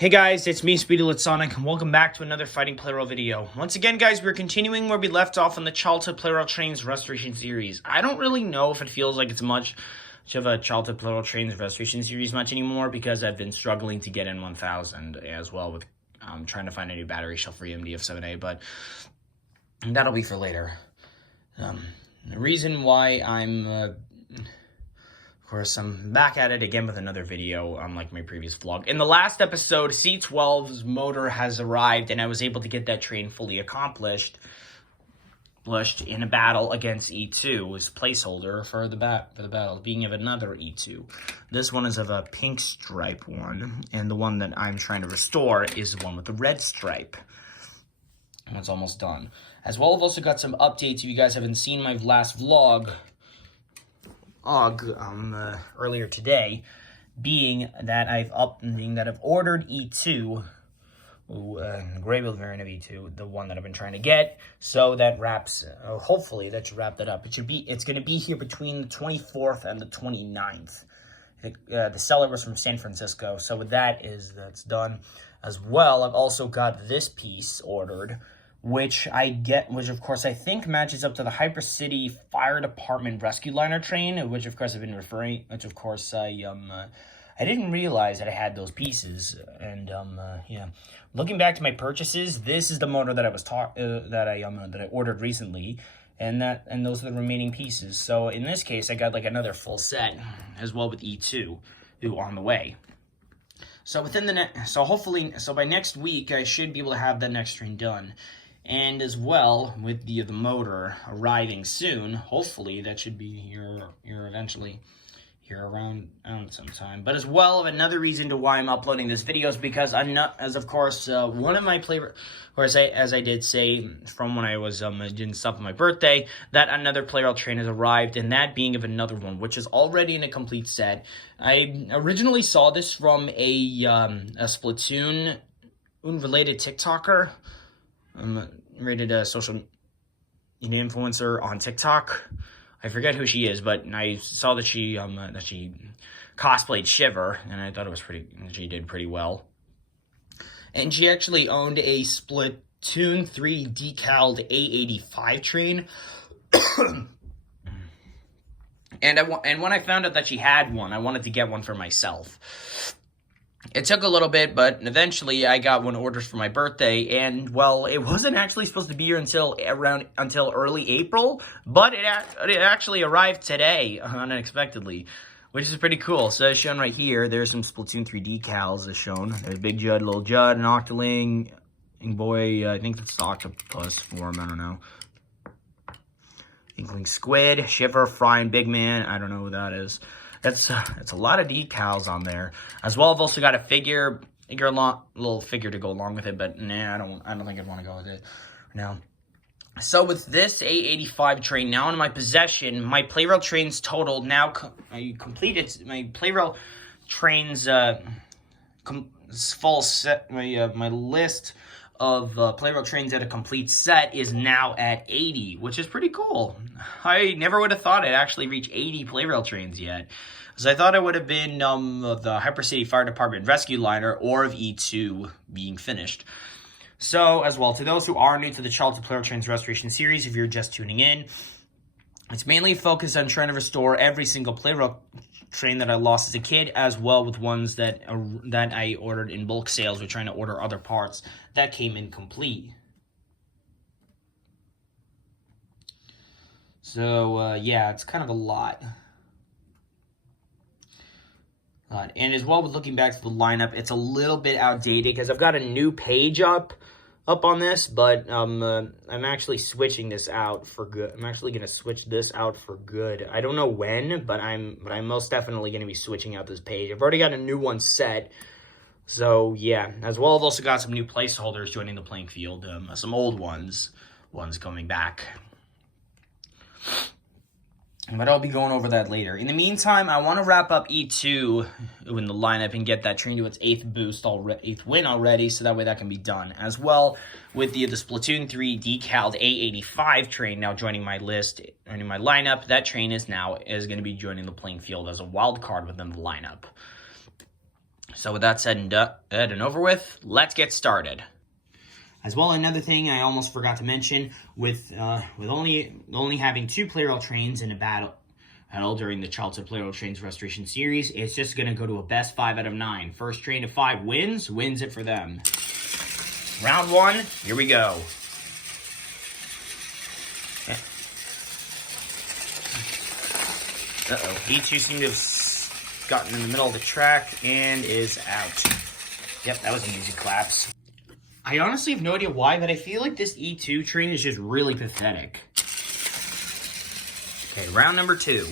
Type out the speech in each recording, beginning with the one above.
Hey guys, it's me, Speedy Sonic, and welcome back to another Fighting Plarail video. Once again, guys, we're continuing where we left off on the Childhood Plarail Trains Restoration series. I don't really know if it feels like it's much of a Childhood Plarail Trains Restoration series much anymore, because I've been struggling to get in 1000 as well with trying to find a new battery shell for EMDF7A, but that'll be for later. The reason why I'm of course, I'm back at it again with another video, unlike my previous vlog. In the last episode, C12's motor has arrived, and I was able to get that train fully accomplished in a battle against E2 as placeholder for the battle, being of another E2. This one is of a pink stripe one, and the one that I'm trying to restore is the one with the red stripe. And it's almost done. As well, I've also got some updates. If you guys haven't seen my last vlog, earlier today, being that I've ordered E2, the gray-wheel variant of E2, the one that I've been trying to get. So that wraps, hopefully that should wrap that up. It's going to be here between the 24th and the 29th. The seller was from San Francisco, so with that's done. As well, I've also got this piece ordered, which of course I think matches up to the Hyper City Fire Department Rescue Liner train, which of course I've been referring, which of course I didn't realize that I had those pieces, and yeah. Looking back to my purchases, this is the motor that I ordered recently, and those are the remaining pieces. So in this case, I got like another full set as well with E2 on the way. So by next week I should be able to have that next train done. And as well, with the motor arriving soon, hopefully that should be here eventually, here around sometime. But as well, another reason to why I'm uploading this video is because one of my as I did say from when I was doing stuff on my birthday, that another Plarail train has arrived, and that being of another one, which is already in a complete set. I originally saw this from a Splatoon related TikToker. Rated a social influencer on TikTok. I forget who she is, but I saw that she cosplayed Shiver, and I thought she did pretty well. And she actually owned a Splatoon 3 decaled A85 train. And when I found out that she had one, I wanted to get one for myself. It took a little bit, but eventually I got one ordered for my birthday, and well, it wasn't actually supposed to be here until early April, but it actually arrived today unexpectedly, which is pretty cool. So as shown right here, there's some Splatoon 3 decals as shown. There's Big Judd, Little Judd, an Octoling, Boy, I think that's the Octopus form, I don't know. Inkling Squid, Shiver, Fry, and Big Man, I don't know who that is. That's a lot of decals on there. As well, I've also got a little figure to go along with it, but nah, I don't think I'd want to go with it now. So with this A85 train now in my possession, my Plarail trains total now completed. My Plarail trains full set. My list of Plarail trains at a complete set is now at 80, which is pretty cool. I never would have thought I'd actually reach 80 Plarail trains yet. So I thought it would have been the Hyper City Fire Department Rescue Liner or of E2 being finished. So, as well, to those who are new to the Childhood Plarail Trains Restoration series, if you're just tuning in, it's mainly focused on trying to restore every single Plarail train that I lost as a kid, as well with ones that I ordered in bulk sales. We're trying to order other parts that came incomplete. So, yeah, it's kind of a lot. And as well with looking back to the lineup, it's a little bit outdated because I've got a new page up on this, but I'm actually switching this out for good. I'm actually going to switch this out for good. I don't know when, but I'm most definitely going to be switching out this page. I've already got a new one set. So yeah, as well, I've also got some new placeholders joining the playing field. Some old ones coming back. But I'll be going over that later. In the meantime, I want to wrap up E2 in the lineup and get that train to its 8th win already, so that way that can be done. As well, with the Splatoon 3 decaled A85 train now joining my lineup, that train is going to be joining the playing field as a wild card within the lineup. So with that said and over with, let's get started. As well, another thing I almost forgot to mention, with only having 2 Plarail trains in a battle during the Childhood Plarail Trains Restoration series, it's just going to go to a best 5 out of 9. First train of 5 wins it for them. Round 1, here we go. Uh-oh, E2 seemed to have gotten in the middle of the track and is out. Yep, that was an easy collapse. I honestly have no idea why, but I feel like this E2 train is just really pathetic. Okay, round number 2.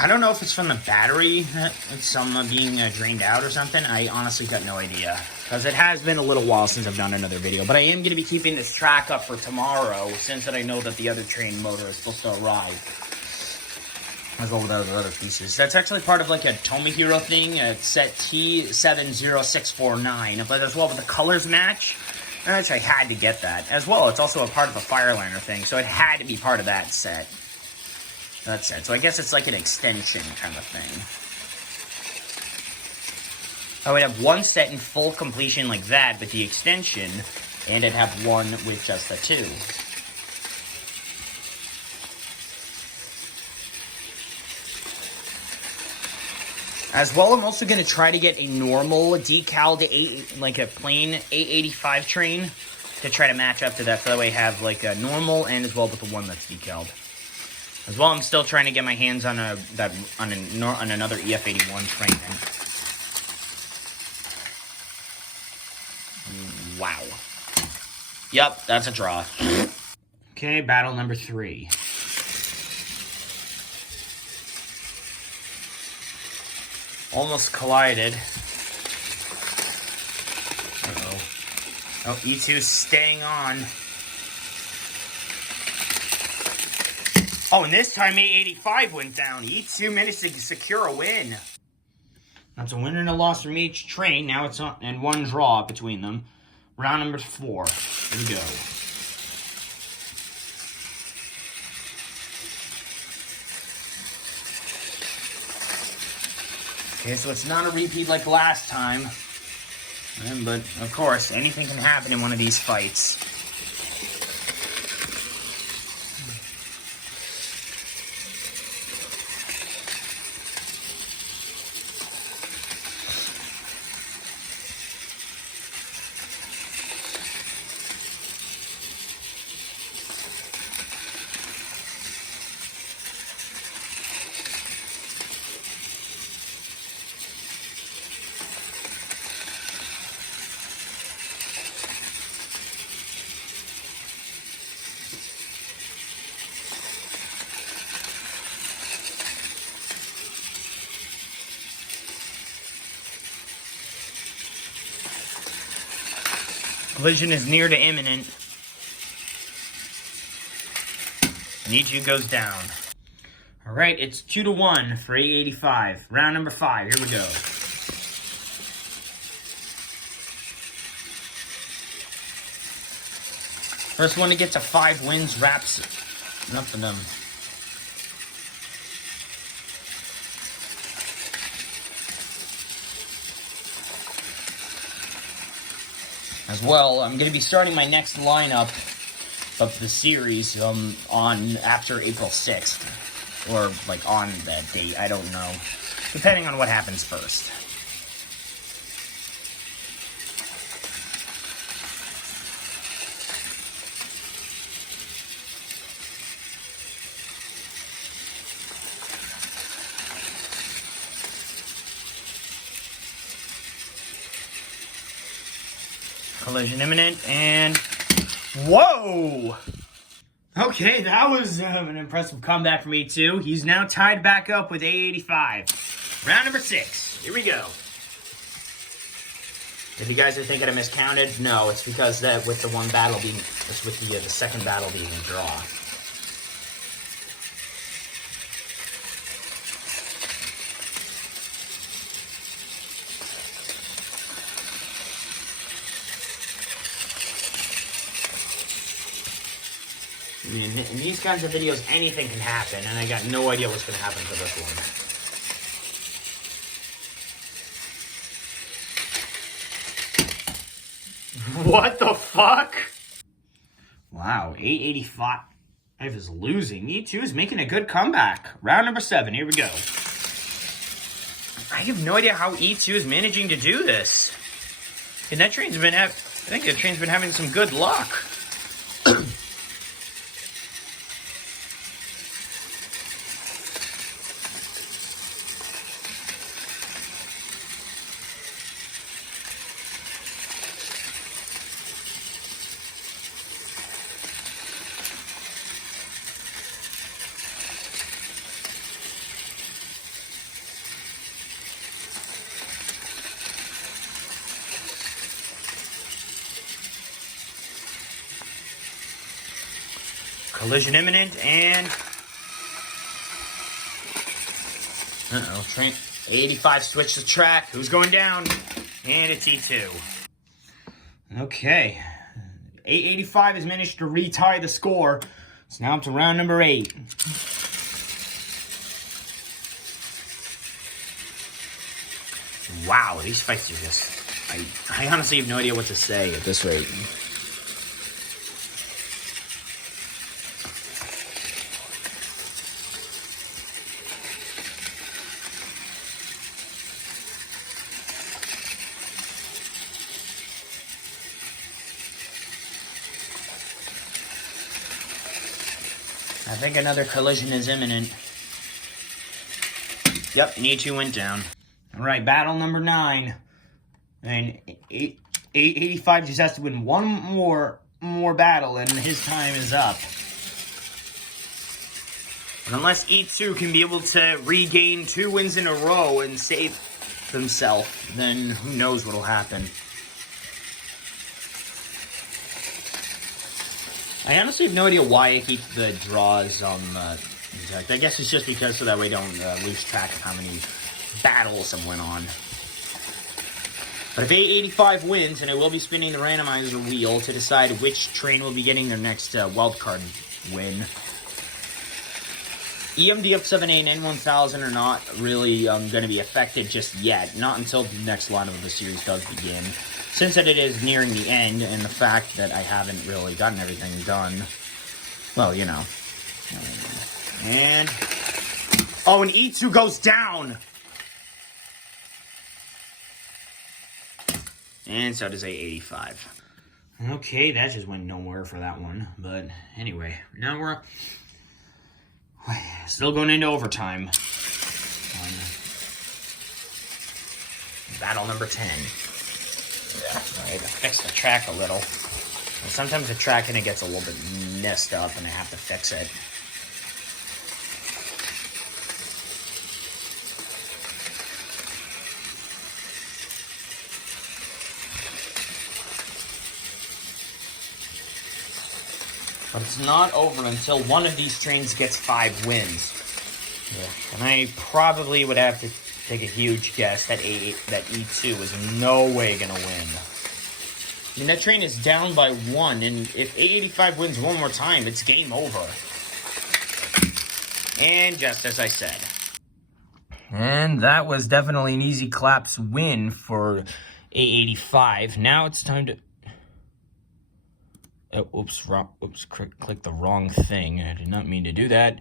I don't know if it's from the battery, some being drained out or something. I honestly got no idea, because it has been a little while since I've done another video. But I am going to be keeping this track up for tomorrow, since that I know that the other train motor is supposed to arrive, as well with those other pieces. That's actually part of like a Tomohiro thing, set T70649, but as well with the colors match. And I had to get that. As well, it's also a part of the Fireliner thing, so it had to be part of that set. That's it. So I guess it's like an extension kind of thing. I would have one set in full completion like that with the extension, and I'd have one with just the 2. As well, I'm also going to try to get a normal decaled, like a plain 885 train, to try to match up to that. So that way I have like a normal and as well with the one that's decaled. As well, I'm still trying to get my hands on another EF81 train. Wow. Yep, that's a draw. Okay, battle number 3. Almost collided. Uh-oh. Oh, E2's staying on. Oh, and this time 885 went down. E2 managed to secure a win. That's a win and a loss from each train. Now it's on, and one draw between them. Round number 4. Here we go. Okay, so it's not a repeat like last time. But, of course, anything can happen in one of these fights. Collision is near to imminent. And E2 goes down. Alright, it's 2-1 for 885. Round number 5, here we go. First one to get to 5 wins wraps up for them. As well, I'm going to be starting my next lineup of the series on after April 6th. Or, like, on that date, I don't know. Depending on what happens first. Collision imminent, and whoa! Okay, that was an impressive comeback from E2. He's now tied back up with 885. Round number 6. Here we go. If you guys are thinking I miscounted, no, it's because that with the one battle being, it's with the second battle being a draw. I mean, in these kinds of videos, anything can happen, and I got no idea what's going to happen for this one. What the fuck? Wow, 885 is losing. E2 is making a good comeback. Round number 7, here we go. I have no idea how E2 is managing to do this. And that train's been I think that train's been having some good luck. Collision imminent, and train 85 switched the track. Who's going down? And it's E2. Okay, 885 has managed to retie the score. It's now up to round number 8. Wow, these fights are just... I honestly have no idea what to say at this rate. I think another collision is imminent. Yep, and E2 went down. All right, battle number 9. And 885 just has to win one more battle, and his time is up. And unless E2 can be able to regain 2 wins in a row and save himself, then who knows what'll happen. I honestly have no idea why I keep the draws on the deck. I guess it's just because so that way I don't lose track of how many battles have went on. But if 885 wins, and I will be spinning the randomizer wheel to decide which train will be getting their next wildcard win. EMD up 7A and N1000 are not really going to be affected just yet. Not until the next lineup of the series does begin. Since that it is nearing the end, and the fact that I haven't really gotten everything done, well, you know. And... oh, and E2 goes down! And so does 885. Okay, that just went nowhere for that one. But anyway, now we're still going into overtime. On battle number 10. Alright, I fixed the track a little. And sometimes the track and it gets a little bit messed up and I have to fix it. But it's not over until one of these trains gets 5 wins. Yeah. And I probably would have to take a huge guess that E2 is no way going to win. I mean, that train is down by 1, and if 885 wins one more time, it's game over. And just as I said. And that was definitely an easy claps win for 885. Now it's time to... click the wrong thing. I did not mean to do that.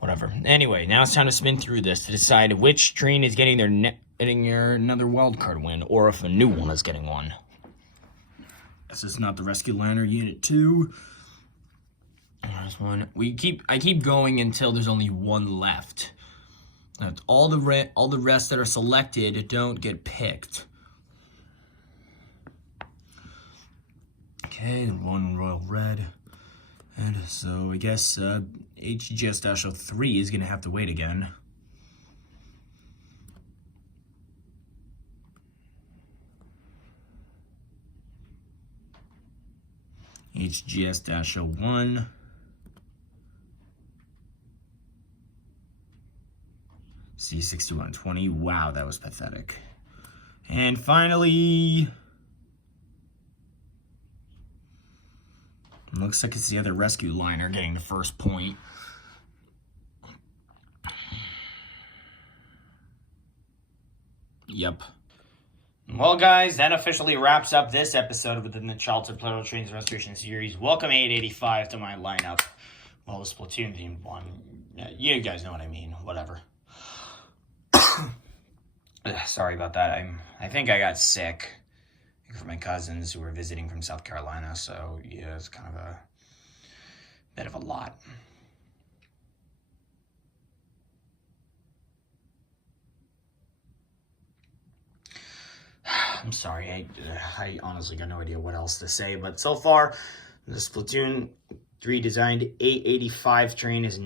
Whatever. Anyway, now it's time to spin through this to decide which train is getting their another wildcard win, or if a new one is getting one. This is not the Rescue Liner Unit 2. Last one. I keep going until there's only one left. All the rest that are selected don't get picked. Okay, one Royal Red. And so I guess HGS-03 is going to have to wait again. HGS-01. C6120. Wow, that was pathetic. And finally... Looks like it's the other rescue liner getting the first point. Yep. Well, guys, that officially wraps up this episode within the Childhood Plarail Trains Restoration series. Welcome 885 to my lineup. Well, the Splatoon themed one. You guys know what I mean. Whatever. Sorry about that. I think I got sick for my cousins who were visiting from South Carolina. So yeah, it's kind of a bit of a lot. I'm sorry, I honestly got no idea what else to say, but so far, the Splatoon 3 designed 885 train is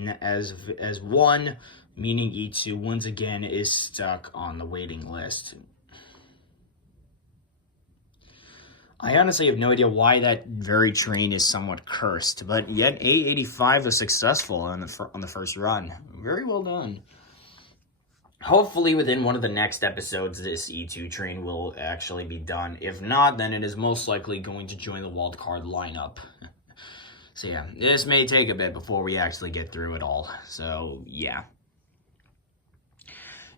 as one, meaning E2 once again is stuck on the waiting list. I honestly have no idea why that very train is somewhat cursed, but yet 885 was successful on the first run. Very well done. Hopefully within one of the next episodes, this E2 train will actually be done. If not, then it is most likely going to join the wildcard lineup. So yeah, this may take a bit before we actually get through it all. So yeah.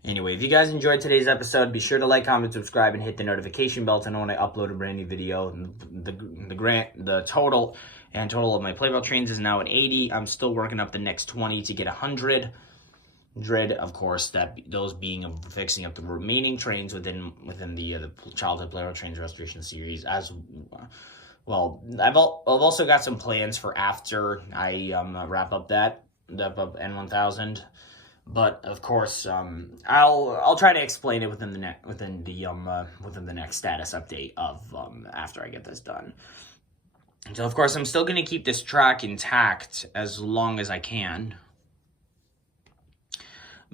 Anyway, if you guys enjoyed today's episode, be sure to like, comment, subscribe, and hit the notification bell to know when I upload a brand new video. The total of my Plarail trains is now at 80. I'm still working up the next 20 to get 100. Of course, those being fixing up the remaining trains within the Childhood Plarail Trains Restoration series. As well, I've also got some plans for after I wrap up N1000. But of course, I'll try to explain it within the next status update of after I get this done. So of course, I'm still going to keep this track intact as long as I can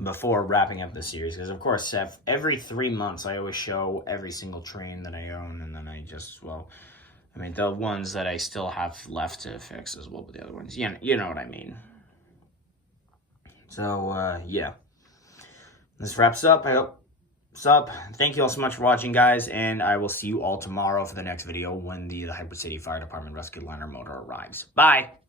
before wrapping up the series, because of course every 3 months I always show every single train that I own, and then the ones that I still have left to fix as well, but the other ones, you know what I mean. So yeah, this wraps up. Thank you all so much for watching, guys, and I will see you all tomorrow for the next video when the Hyper City Fire Department Rescue Liner motor arrives. Bye.